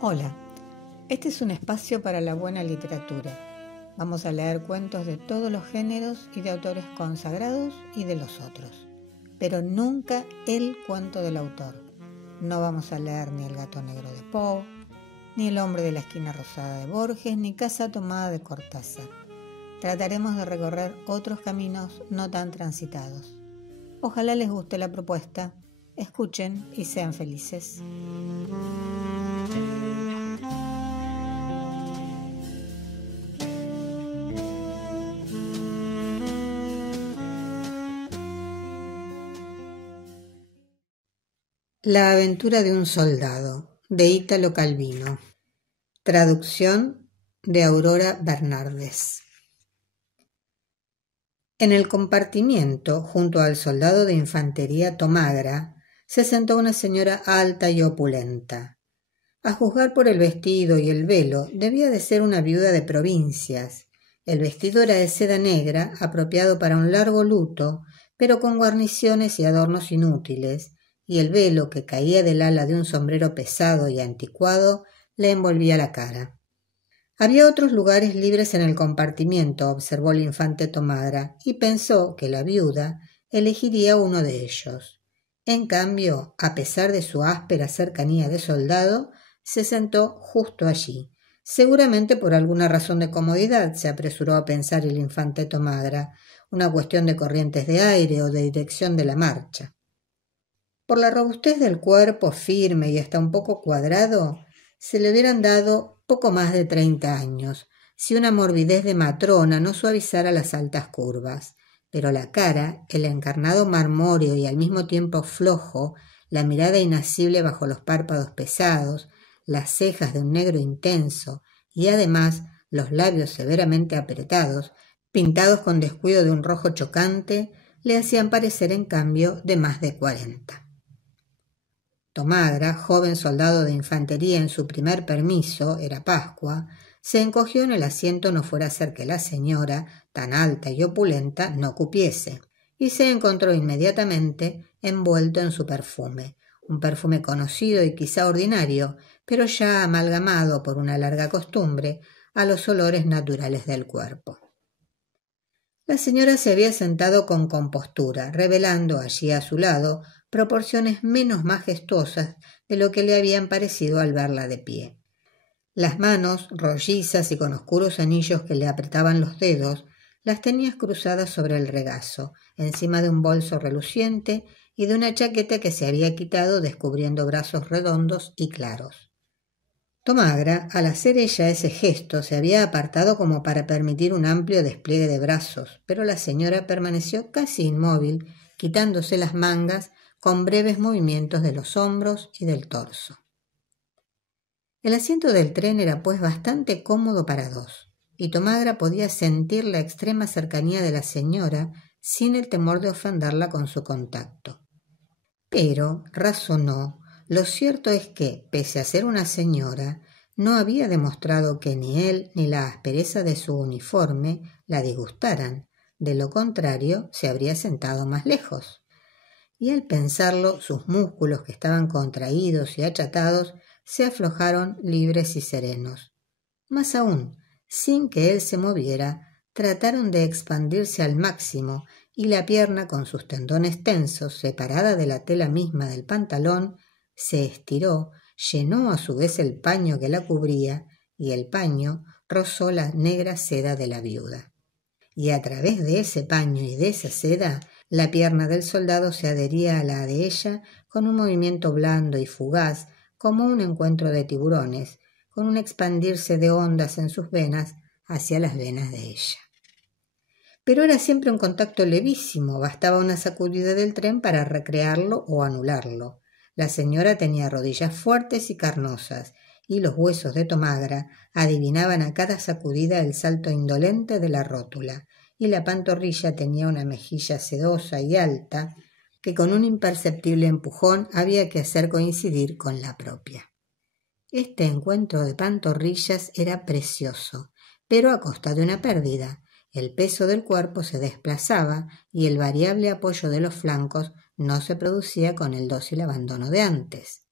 Hola, este es un espacio para la buena literatura. Vamos a leer cuentos de todos los géneros y de autores consagrados y de los otros, pero nunca el cuento del autor. No vamos a leer ni El gato negro de Poe, ni El hombre de la esquina rosada de Borges, ni Casa tomada de Cortázar. Trataremos de recorrer otros caminos no tan transitados. Ojalá les guste la propuesta. Escuchen y sean felices. La aventura de un soldado, de Ítalo Calvino. Traducción de Aurora Bernardes. En el compartimiento, junto al soldado de infantería Tomagra, se sentó una señora alta y opulenta. A juzgar por el vestido y el velo, debía de ser una viuda de provincias. El vestido era de seda negra, apropiado para un largo luto, pero con guarniciones y adornos inútiles, y el velo, que caía del ala de un sombrero pesado y anticuado, le envolvía la cara. Había otros lugares libres en el compartimiento, observó el infante Tomagra, y pensó que la viuda elegiría uno de ellos. En cambio, a pesar de su áspera cercanía de soldado, se sentó justo allí. Seguramente por alguna razón de comodidad, se apresuró a pensar el infante Tomagra, una cuestión de corrientes de aire o de dirección de la marcha. Por la robustez del cuerpo firme y hasta un poco cuadrado, se le hubieran dado poco más de 30 años, si una morbidez de matrona no suavizara las altas curvas. Pero la cara, el encarnado marmóreo y al mismo tiempo flojo, la mirada inasible bajo los párpados pesados, las cejas de un negro intenso y además los labios severamente apretados, pintados con descuido de un rojo chocante, le hacían parecer en cambio de más de 40. Tomagra, joven soldado de infantería en su primer permiso, era Pascua, se encogió en el asiento no fuera a ser que la señora, tan alta y opulenta, no cupiese, y se encontró inmediatamente envuelto en su perfume, un perfume conocido y quizá ordinario, pero ya amalgamado por una larga costumbre a los olores naturales del cuerpo. La señora se había sentado con compostura, revelando allí a su lado proporciones menos majestuosas de lo que le habían parecido al verla de pie. Las manos, rollizas y con oscuros anillos que le apretaban los dedos, las tenía cruzadas sobre el regazo, encima de un bolso reluciente y de una chaqueta que se había quitado descubriendo brazos redondos y claros. Tomagra, al hacer ella ese gesto, se había apartado como para permitir un amplio despliegue de brazos, pero la señora permaneció casi inmóvil, quitándose las mangas con breves movimientos de los hombros y del torso. El asiento del tren era pues bastante cómodo para dos, y Tomagra podía sentir la extrema cercanía de la señora sin el temor de ofenderla con su contacto. Pero, razonó, lo cierto es que, pese a ser una señora, no había demostrado que ni él ni la aspereza de su uniforme la disgustaran. De lo contrario, se habría sentado más lejos. Y al pensarlo, sus músculos, que estaban contraídos y achatados, se aflojaron libres y serenos. Más aún, sin que él se moviera, trataron de expandirse al máximo, y la pierna, con sus tendones tensos, separada de la tela misma del pantalón, se estiró, llenó a su vez el paño que la cubría, y el paño rozó la negra seda de la viuda. Y a través de ese paño y de esa seda, la pierna del soldado se adhería a la de ella con un movimiento blando y fugaz, como un encuentro de tiburones, con un expandirse de ondas en sus venas hacia las venas de ella. Pero era siempre un contacto levísimo, bastaba una sacudida del tren para recrearlo o anularlo. La señora tenía rodillas fuertes y carnosas, y los huesos de Tomagra adivinaban a cada sacudida el salto indolente de la rótula, y la pantorrilla tenía una mejilla sedosa y alta que con un imperceptible empujón había que hacer coincidir con la propia. Este encuentro de pantorrillas era precioso, pero a costa de una pérdida. El peso del cuerpo se desplazaba y el variable apoyo de los flancos no se producía con el dócil abandono de antes.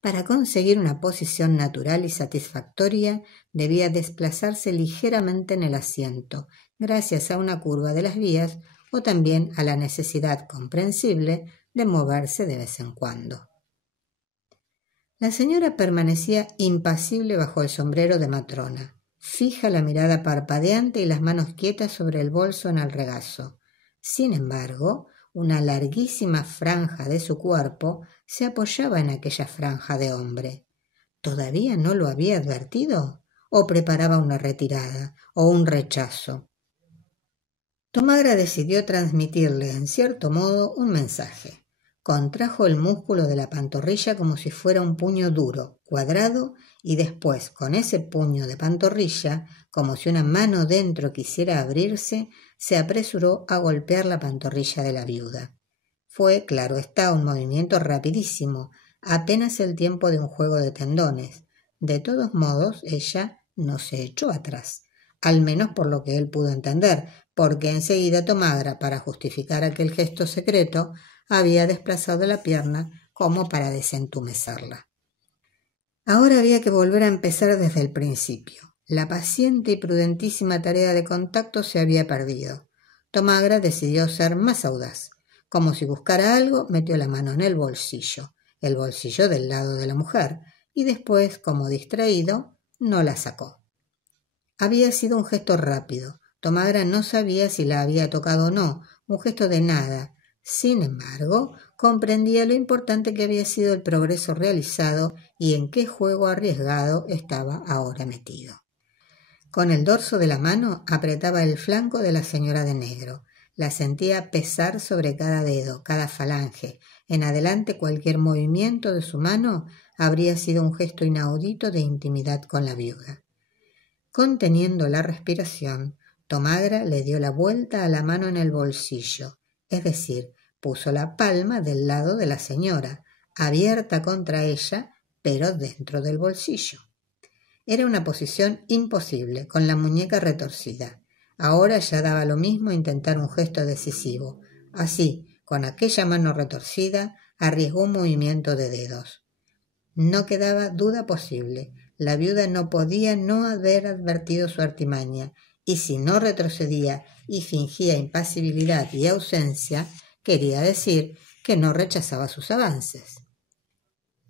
Para conseguir una posición natural y satisfactoria, debía desplazarse ligeramente en el asiento, gracias a una curva de las vías o también a la necesidad comprensible de moverse de vez en cuando. La señora permanecía impasible bajo el sombrero de matrona, fija la mirada parpadeante y las manos quietas sobre el bolso en el regazo. Sin embargo, una larguísima franja de su cuerpo se apoyaba en aquella franja de hombre. ¿Todavía no lo había advertido? ¿O preparaba una retirada o un rechazo? Tomagra decidió transmitirle, en cierto modo, un mensaje. Contrajo el músculo de la pantorrilla como si fuera un puño duro, cuadrado, y después, con ese puño de pantorrilla, como si una mano dentro quisiera abrirse, se apresuró a golpear la pantorrilla de la viuda. Fue, claro está, un movimiento rapidísimo, apenas el tiempo de un juego de tendones. De todos modos, ella no se echó atrás, al menos por lo que él pudo entender, porque enseguida Tomagra, para justificar aquel gesto secreto, había desplazado la pierna como para desentumezarla. Ahora había que volver a empezar desde el principio. La paciente y prudentísima tarea de contacto se había perdido. Tomagra decidió ser más audaz. Como si buscara algo, metió la mano en el bolsillo del lado de la mujer, y después, como distraído, no la sacó. Había sido un gesto rápido. Tomagra no sabía si la había tocado o no, un gesto de nada. Sin embargo, comprendía lo importante que había sido el progreso realizado y en qué juego arriesgado estaba ahora metido. Con el dorso de la mano apretaba el flanco de la señora de negro. La sentía pesar sobre cada dedo, cada falange. En adelante cualquier movimiento de su mano habría sido un gesto inaudito de intimidad con la viuda. Conteniendo la respiración, Tomagra le dio la vuelta a la mano en el bolsillo, es decir, puso la palma del lado de la señora, abierta contra ella, pero dentro del bolsillo. Era una posición imposible, con la muñeca retorcida. Ahora ya daba lo mismo intentar un gesto decisivo. Así, con aquella mano retorcida, arriesgó un movimiento de dedos. No quedaba duda posible. La viuda no podía no haber advertido su artimaña, y si no retrocedía y fingía impasibilidad y ausencia, quería decir que no rechazaba sus avances.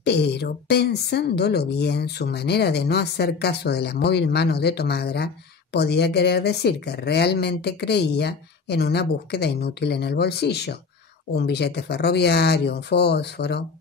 Pero, pensándolo bien, su manera de no hacer caso de la móvil mano de Tomagra podía querer decir que realmente creía en una búsqueda inútil en el bolsillo, un billete ferroviario, un fósforo.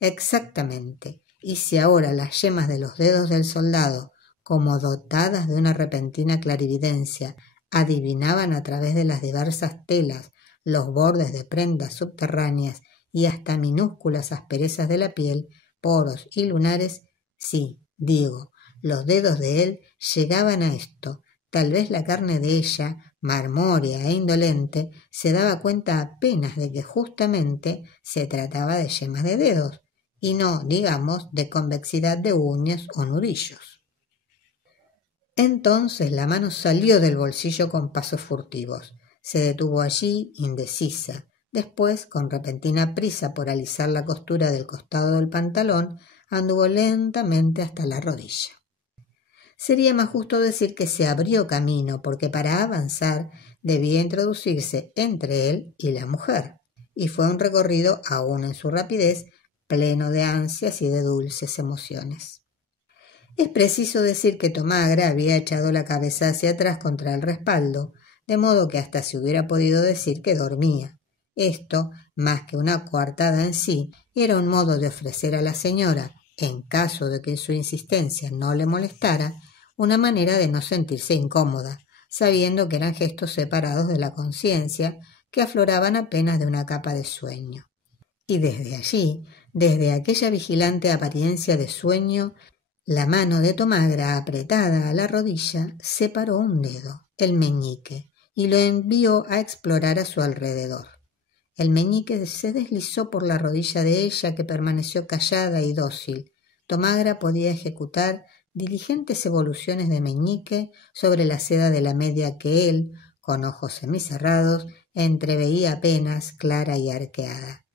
Exactamente. Y si ahora las yemas de los dedos del soldado, como dotadas de una repentina clarividencia, adivinaban a través de las diversas telas los bordes de prendas subterráneas y hasta minúsculas asperezas de la piel, poros y lunares, sí, digo, los dedos de él llegaban a esto. Tal vez la carne de ella, marmórea e indolente, se daba cuenta apenas de que justamente se trataba de yemas de dedos, y no, digamos, de convexidad de uñas o nudillos. Entonces la mano salió del bolsillo con pasos furtivos. Se detuvo allí, indecisa. Después, con repentina prisa por alisar la costura del costado del pantalón, anduvo lentamente hasta la rodilla. Sería más justo decir que se abrió camino, porque para avanzar debía introducirse entre él y la mujer, y fue un recorrido, aún en su rapidez, pleno de ansias y de dulces emociones. Es preciso decir que Tomagra había echado la cabeza hacia atrás contra el respaldo, de modo que hasta se hubiera podido decir que dormía. Esto, más que una coartada en sí, era un modo de ofrecer a la señora, en caso de que su insistencia no le molestara, una manera de no sentirse incómoda, sabiendo que eran gestos separados de la conciencia, que afloraban apenas de una capa de sueño. Y desde allí, desde aquella vigilante apariencia de sueño, la mano de Tomagra apretada a la rodilla separó un dedo, el meñique, y lo envió a explorar a su alrededor. El meñique se deslizó por la rodilla de ella, que permaneció callada y dócil. Tomagra podía ejecutar diligentes evoluciones de meñique sobre la seda de la media que él, con ojos semicerrados, entreveía apenas clara y arqueada.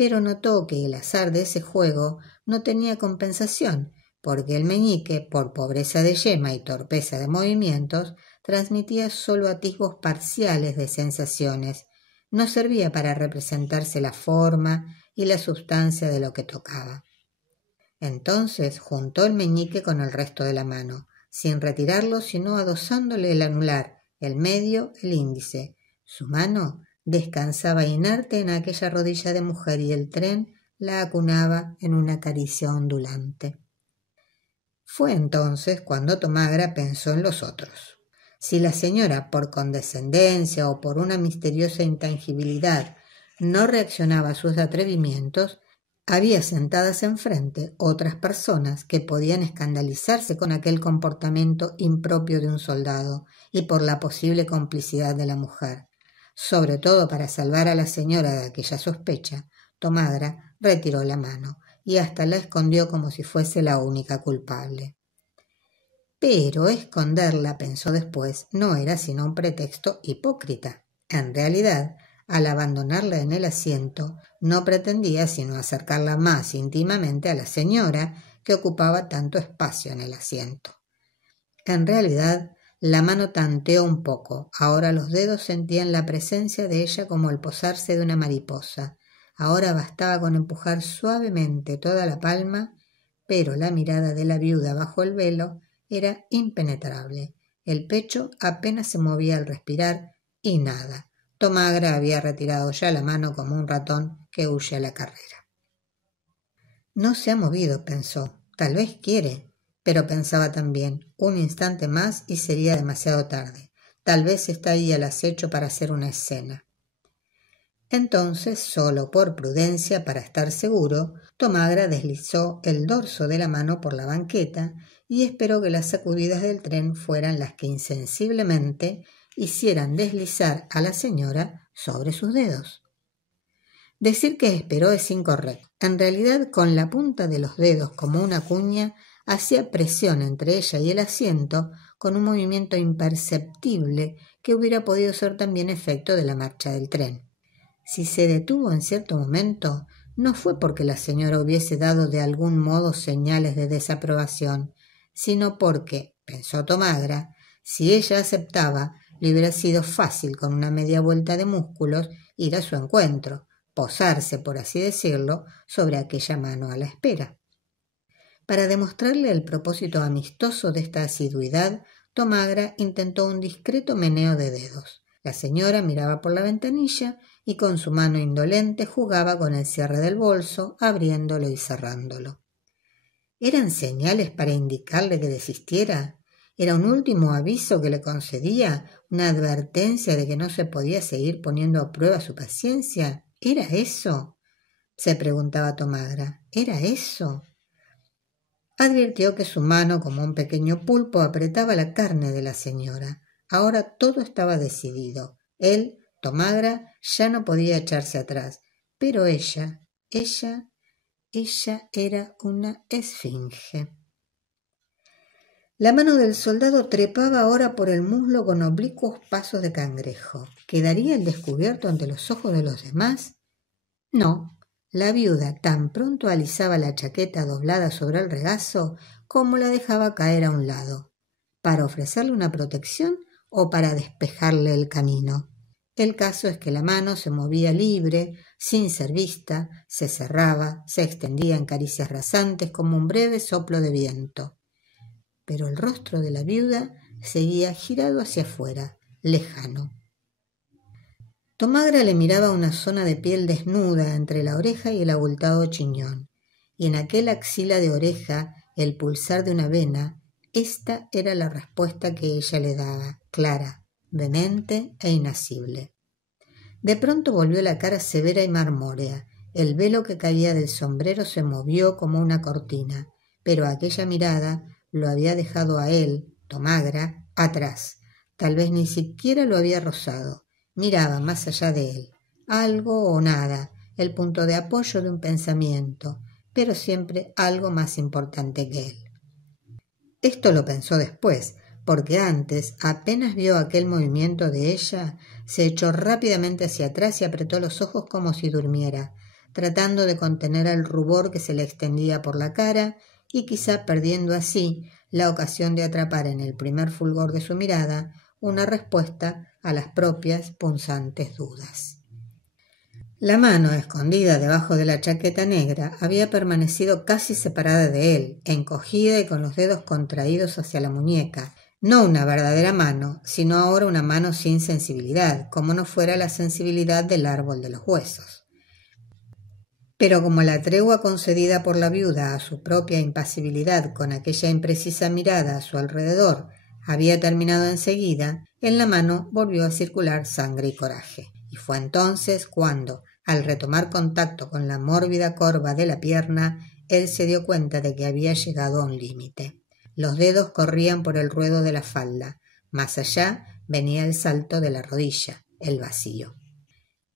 pero notó que el azar de ese juego no tenía compensación, porque el meñique, por pobreza de yema y torpeza de movimientos, transmitía solo atisbos parciales de sensaciones, no servía para representarse la forma y la sustancia de lo que tocaba. Entonces juntó el meñique con el resto de la mano, sin retirarlo sino adosándole el anular, el medio, el índice. Su mano descansaba inerte en aquella rodilla de mujer y el tren la acunaba en una caricia ondulante. Fue entonces cuando Tomagra pensó en los otros. Si la señora, por condescendencia o por una misteriosa intangibilidad, no reaccionaba a sus atrevimientos, había sentadas enfrente otras personas que podían escandalizarse con aquel comportamiento impropio de un soldado y por la posible complicidad de la mujer. Sobre todo para salvar a la señora de aquella sospecha, Tomagra retiró la mano y hasta la escondió como si fuese la única culpable. Pero esconderla, pensó después, no era sino un pretexto hipócrita. En realidad, al abandonarla en el asiento, no pretendía sino acercarla más íntimamente a la señora, que ocupaba tanto espacio en el asiento. En realidad, la mano tanteó un poco. Ahora los dedos sentían la presencia de ella como el posarse de una mariposa. Ahora bastaba con empujar suavemente toda la palma, pero la mirada de la viuda bajo el velo era impenetrable. El pecho apenas se movía al respirar y nada. Tomagra había retirado ya la mano como un ratón que huye a la carrera. No se ha movido, pensó. Tal vez quiere. Pero pensaba también, un instante más y sería demasiado tarde. Tal vez está ahí al acecho para hacer una escena. Entonces, solo por prudencia, para estar seguro, Tomagra deslizó el dorso de la mano por la banqueta y esperó que las sacudidas del tren fueran las que insensiblemente hicieran deslizar a la señora sobre sus dedos. Decir que esperó es incorrecto. En realidad, con la punta de los dedos como una cuña, hacía presión entre ella y el asiento con un movimiento imperceptible que hubiera podido ser también efecto de la marcha del tren. Si se detuvo en cierto momento, no fue porque la señora hubiese dado de algún modo señales de desaprobación, sino porque, pensó Tomagra, si ella aceptaba, le hubiera sido fácil con una media vuelta de músculos ir a su encuentro, posarse, por así decirlo, sobre aquella mano a la espera. Para demostrarle el propósito amistoso de esta asiduidad, Tomagra intentó un discreto meneo de dedos. La señora miraba por la ventanilla y con su mano indolente jugaba con el cierre del bolso, abriéndolo y cerrándolo. ¿Eran señales para indicarle que desistiera? ¿Era un último aviso que le concedía? ¿Una advertencia de que no se podía seguir poniendo a prueba su paciencia? ¿Era eso? Se preguntaba Tomagra. ¿Era eso? Advirtió que su mano, como un pequeño pulpo, apretaba la carne de la señora. Ahora todo estaba decidido. Él, Tomagra, ya no podía echarse atrás. Pero ella era una esfinge. La mano del soldado trepaba ahora por el muslo con oblicuos pasos de cangrejo. ¿Quedaría el descubierto ante los ojos de los demás? No. La viuda tan pronto alisaba la chaqueta doblada sobre el regazo como la dejaba caer a un lado, para ofrecerle una protección o para despejarle el camino. El caso es que la mano se movía libre, sin ser vista, se cerraba, se extendía en caricias rasantes como un breve soplo de viento. Pero el rostro de la viuda seguía girado hacia afuera, lejano. Tomagra le miraba una zona de piel desnuda entre la oreja y el abultado chiñón, y en aquel axila de oreja, el pulsar de una vena, esta era la respuesta que ella le daba, clara, vehemente e inasible. De pronto volvió la cara severa y marmórea, el velo que caía del sombrero se movió como una cortina, pero aquella mirada lo había dejado a él, Tomagra, atrás, tal vez ni siquiera lo había rozado. Miraba más allá de él, algo o nada, el punto de apoyo de un pensamiento, pero siempre algo más importante que él. Esto lo pensó después, porque antes, apenas vio aquel movimiento de ella, se echó rápidamente hacia atrás y apretó los ojos como si durmiera. tratando de contener el rubor que se le extendía por la cara y quizá perdiendo así la ocasión de atrapar en el primer fulgor de su mirada una respuesta a las propias punzantes dudas. La mano, escondida debajo de la chaqueta negra, había permanecido casi separada de él, encogida y con los dedos contraídos hacia la muñeca. No una verdadera mano, sino ahora una mano sin sensibilidad, como no fuera la sensibilidad del árbol de los huesos. Pero como la tregua concedida por la viuda a su propia impasibilidad con aquella imprecisa mirada a su alrededor había terminado enseguida, en la mano volvió a circular sangre y coraje. Y fue entonces cuando, al retomar contacto con la mórbida corva de la pierna, él se dio cuenta de que había llegado a un límite. Los dedos corrían por el ruedo de la falda. Más allá venía el salto de la rodilla, el vacío.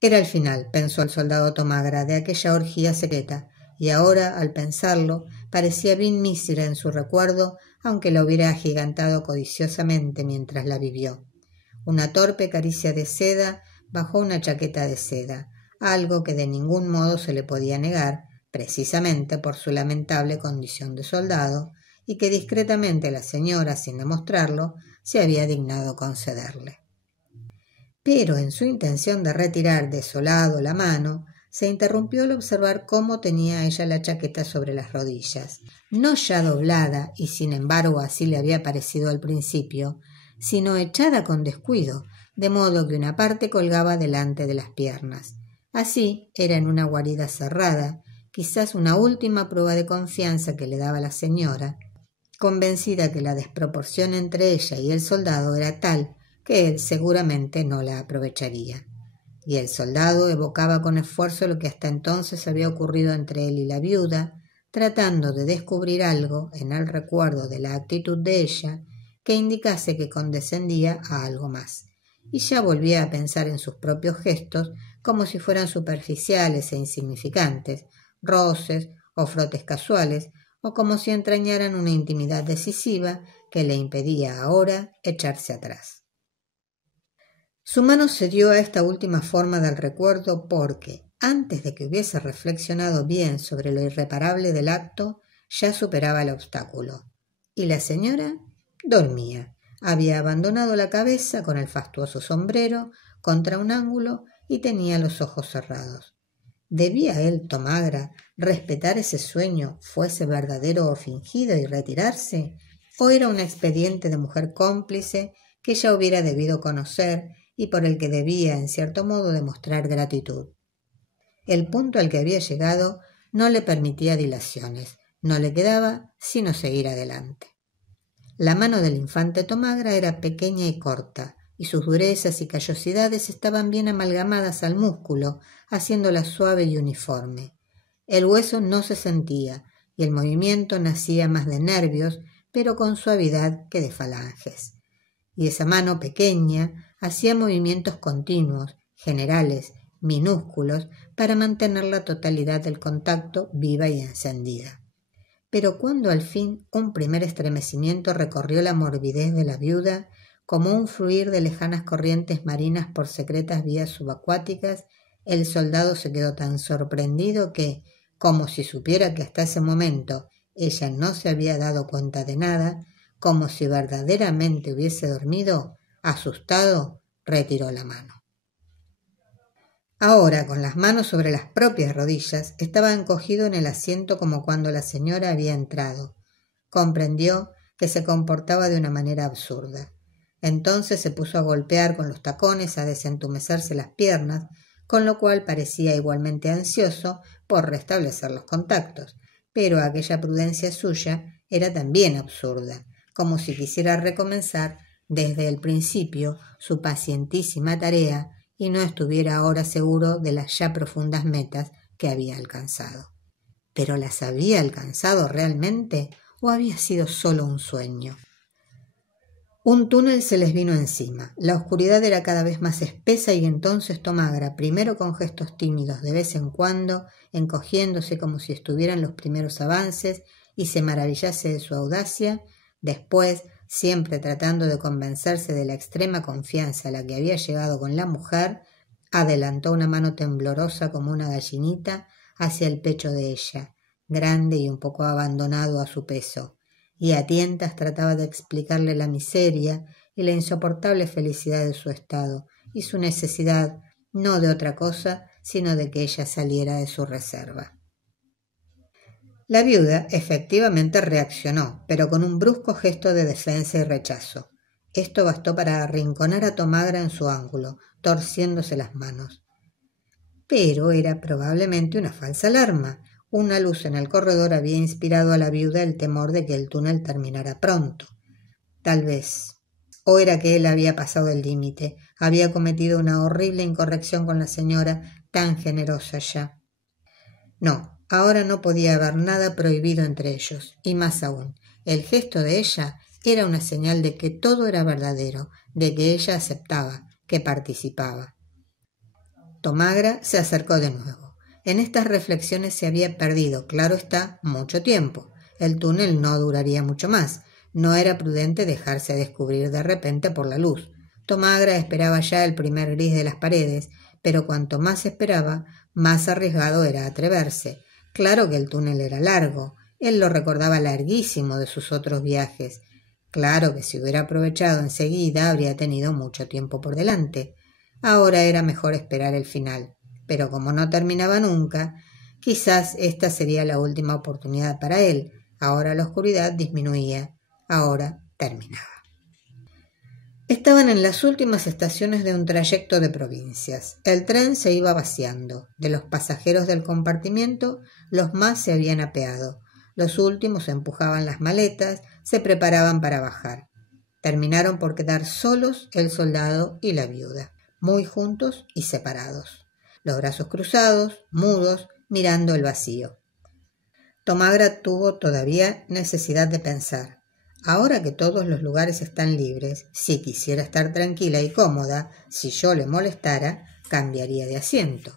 Era el final, pensó el soldado Tomagra, de aquella orgía secreta, y ahora, al pensarlo, parecía bien mísera en su recuerdo, aunque la hubiera agigantado codiciosamente mientras la vivió. Una torpe caricia de seda bajo una chaqueta de seda, algo que de ningún modo se le podía negar, precisamente por su lamentable condición de soldado, y que discretamente la señora, sin demostrarlo, se había dignado concederle. Pero en su intención de retirar desolado la mano, se interrumpió al observar cómo tenía ella la chaqueta sobre las rodillas, no ya doblada, y sin embargo así le había parecido al principio, sino echada con descuido, de modo que una parte colgaba delante de las piernas. Así era en una guarida cerrada, quizás una última prueba de confianza que le daba la señora, convencida que la desproporción entre ella y el soldado era tal que él seguramente no la aprovecharía. Y el soldado evocaba con esfuerzo lo que hasta entonces había ocurrido entre él y la viuda, tratando de descubrir algo en el recuerdo de la actitud de ella que indicase que condescendía a algo más. Y ya volvía a pensar en sus propios gestos como si fueran superficiales e insignificantes, roces o frotes casuales, o como si entrañaran una intimidad decisiva que le impedía ahora echarse atrás. Su mano cedió a esta última forma del recuerdo porque, antes de que hubiese reflexionado bien sobre lo irreparable del acto, ya superaba el obstáculo. Y la señora dormía. Había abandonado la cabeza con el fastuoso sombrero contra un ángulo y tenía los ojos cerrados. ¿Debía él, Tomagra, respetar ese sueño, fuese verdadero o fingido, y retirarse? ¿O era un expediente de mujer cómplice que ella hubiera debido conocer y por el que debía, en cierto modo, demostrar gratitud? El punto al que había llegado no le permitía dilaciones, no le quedaba sino seguir adelante. La mano del infante Tomagra era pequeña y corta, y sus durezas y callosidades estaban bien amalgamadas al músculo, haciéndola suave y uniforme. El hueso no se sentía, y el movimiento nacía más de nervios, pero con suavidad que de falanges. Y esa mano pequeña hacía movimientos continuos, generales, minúsculos, para mantener la totalidad del contacto viva y encendida. Pero cuando al fin un primer estremecimiento recorrió la morbidez de la viuda, como un fluir de lejanas corrientes marinas por secretas vías subacuáticas, el soldado se quedó tan sorprendido que, como si supiera que hasta ese momento ella no se había dado cuenta de nada, como si verdaderamente hubiese dormido, asustado, retiró la mano. Ahora, con las manos sobre las propias rodillas, estaba encogido en el asiento como cuando la señora había entrado. Comprendió que se comportaba de una manera absurda. Entonces se puso a golpear con los tacones, a desentumecerse las piernas, con lo cual parecía igualmente ansioso por restablecer los contactos, pero aquella prudencia suya era también absurda, como si quisiera recomenzar desde el principio su pacientísima tarea y no estuviera ahora seguro de las ya profundas metas que había alcanzado. ¿Pero las había alcanzado realmente o había sido solo un sueño? Un túnel se les vino encima. La oscuridad era cada vez más espesa y entonces Tomagra, primero con gestos tímidos de vez en cuando, encogiéndose como si estuvieran los primeros avances y se maravillase de su audacia, después, siempre tratando de convencerse de la extrema confianza a la que había llegado con la mujer, adelantó una mano temblorosa como una gallinita hacia el pecho de ella, grande y un poco abandonado a su peso, y a tientas trataba de explicarle la miseria y la insoportable felicidad de su estado, y su necesidad no de otra cosa, sino de que ella saliera de su reserva. La viuda efectivamente reaccionó, pero con un brusco gesto de defensa y rechazo. Esto bastó para arrinconar a Tomagra en su ángulo, torciéndose las manos. Pero era probablemente una falsa alarma. Una luz en el corredor había inspirado a la viuda el temor de que el túnel terminara pronto. Tal vez. O era que él había pasado el límite, había cometido una horrible incorrección con la señora, tan generosa ya. No, ahora no podía haber nada prohibido entre ellos, y más aún, el gesto de ella era una señal de que todo era verdadero, de que ella aceptaba, que participaba. Tomagra se acercó de nuevo. En estas reflexiones se había perdido, claro está, mucho tiempo. El túnel no duraría mucho más. No era prudente dejarse descubrir de repente por la luz. Tomagra esperaba ya el primer gris de las paredes, pero cuanto más esperaba, más arriesgado era atreverse. Claro que el túnel era largo. Él lo recordaba larguísimo de sus otros viajes. Claro que si hubiera aprovechado enseguida habría tenido mucho tiempo por delante. Ahora era mejor esperar el final, pero como no terminaba nunca, quizás esta sería la última oportunidad para él. Ahora la oscuridad disminuía, ahora terminaba. Estaban en las últimas estaciones de un trayecto de provincias. El tren se iba vaciando. De los pasajeros del compartimiento, los más se habían apeado. Los últimos empujaban las maletas, se preparaban para bajar. Terminaron por quedar solos el soldado y la viuda, muy juntos y separados, los brazos cruzados, mudos, mirando el vacío. Tomagra tuvo todavía necesidad de pensar. Ahora que todos los lugares están libres, si quisiera estar tranquila y cómoda, si yo le molestara, cambiaría de asiento.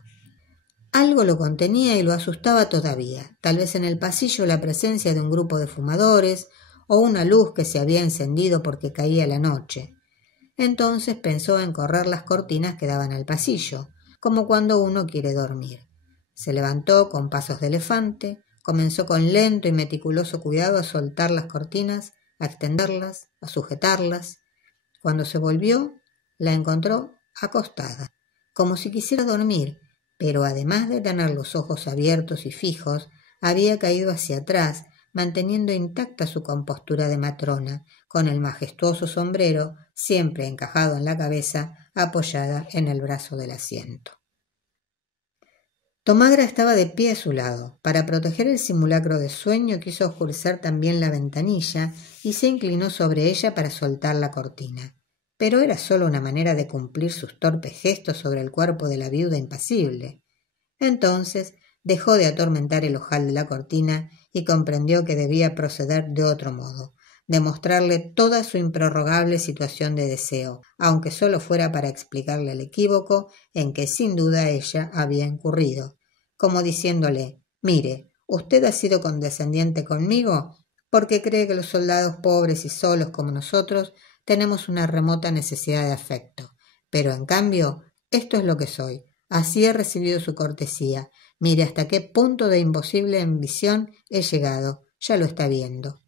Algo lo contenía y lo asustaba todavía, tal vez en el pasillo la presencia de un grupo de fumadores o una luz que se había encendido porque caía la noche. Entonces pensó en correr las cortinas que daban al pasillo, como cuando uno quiere dormir. Se levantó con pasos de elefante, comenzó con lento y meticuloso cuidado a soltar las cortinas, a extenderlas, a sujetarlas. Cuando se volvió, la encontró acostada, como si quisiera dormir, pero además de tener los ojos abiertos y fijos, había caído hacia atrás, manteniendo intacta su compostura de matrona, con el majestuoso sombrero siempre encajado en la cabeza, apoyada en el brazo del asiento. Tomagra estaba de pie a su lado. Para proteger el simulacro de sueño quiso oscurecer también la ventanilla y se inclinó sobre ella para soltar la cortina. Pero era solo una manera de cumplir sus torpes gestos sobre el cuerpo de la viuda impasible. Entonces dejó de atormentar el ojal de la cortina y comprendió que debía proceder de otro modo, demostrarle toda su improrrogable situación de deseo, aunque solo fuera para explicarle el equívoco en que sin duda ella había incurrido, como diciéndole: «Mire, usted ha sido condescendiente conmigo porque cree que los soldados pobres y solos como nosotros tenemos una remota necesidad de afecto, pero en cambio esto es lo que soy, así he recibido su cortesía, mire hasta qué punto de imposible ambición he llegado, ya lo está viendo».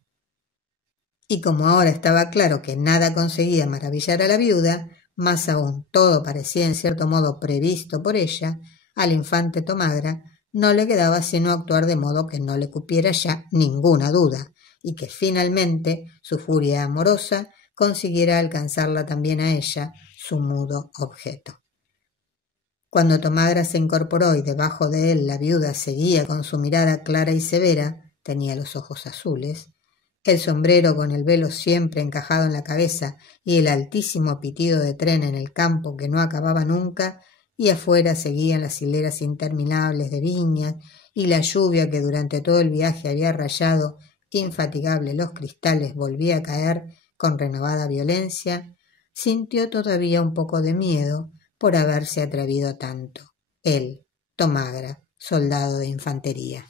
Y como ahora estaba claro que nada conseguía maravillar a la viuda, más aún todo parecía en cierto modo previsto por ella, al infante Tomagra no le quedaba sino actuar de modo que no le cupiera ya ninguna duda, y que finalmente su furia amorosa consiguiera alcanzarla también a ella, su mudo objeto. Cuando Tomagra se incorporó y debajo de él la viuda seguía con su mirada clara y severa, tenía los ojos azules, el sombrero con el velo siempre encajado en la cabeza y el altísimo pitido de tren en el campo que no acababa nunca, y afuera seguían las hileras interminables de viñas y la lluvia que durante todo el viaje había rayado infatigable los cristales volvía a caer con renovada violencia, sintió todavía un poco de miedo por haberse atrevido tanto. Él, Tomagra, soldado de infantería.